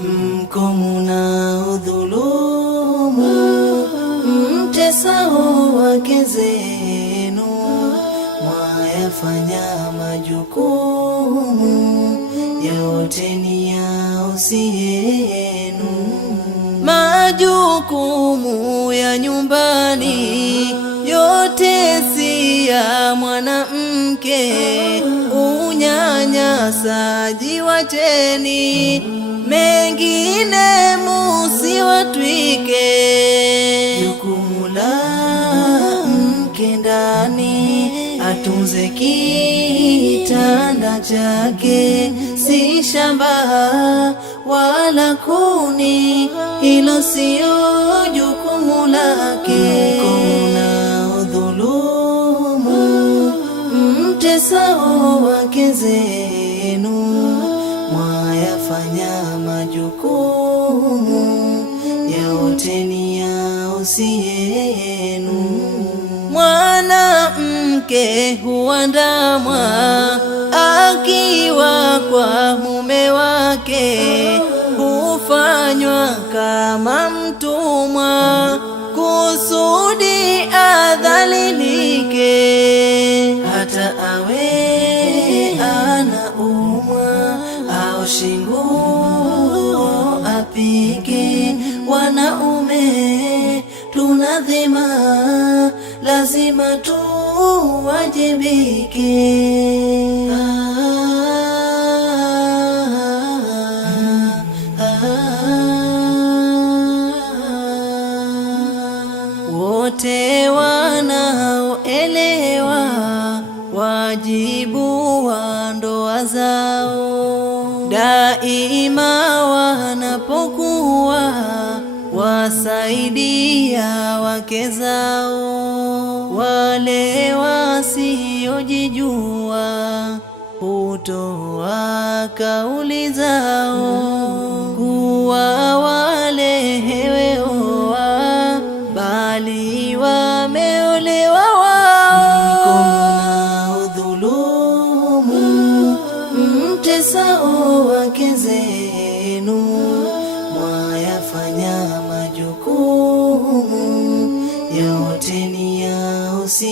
Mko mnaodhulumu, mtesao wake zenu, mwayafanya majukumu yote ni yao si yenu. Majukumu ya nyumbani yote si ya mwanamke, unyanyasaji wacheni, mengine musiwatwike. Jukumu la mke ndani, atunze kitanda chake, si shamba wala kuni, hilo sio jukumu lake. Mnaodhulumu, mtesao wake zenu, mwayafanya majukumu yote ni yao si yenu. Mwanamke huandamwa akiwa kwa mume wake, hufanywa kama mtumwa kusudi adhalilike. Hata awe anaumwa au shingo apige, wanaume tuna dhima, lazima tuwajibike. Wote wanaoelewa wajibu wa ndoa zao, daima wanapokuwa wasaidia wake zao. Wale wasiojijua hutoa kauli zao kuwa wale heweoa, bali wameolewa wao. Mnaodhulumu, mtesao wake zenu, mwayafanya majukumu yote ni yao si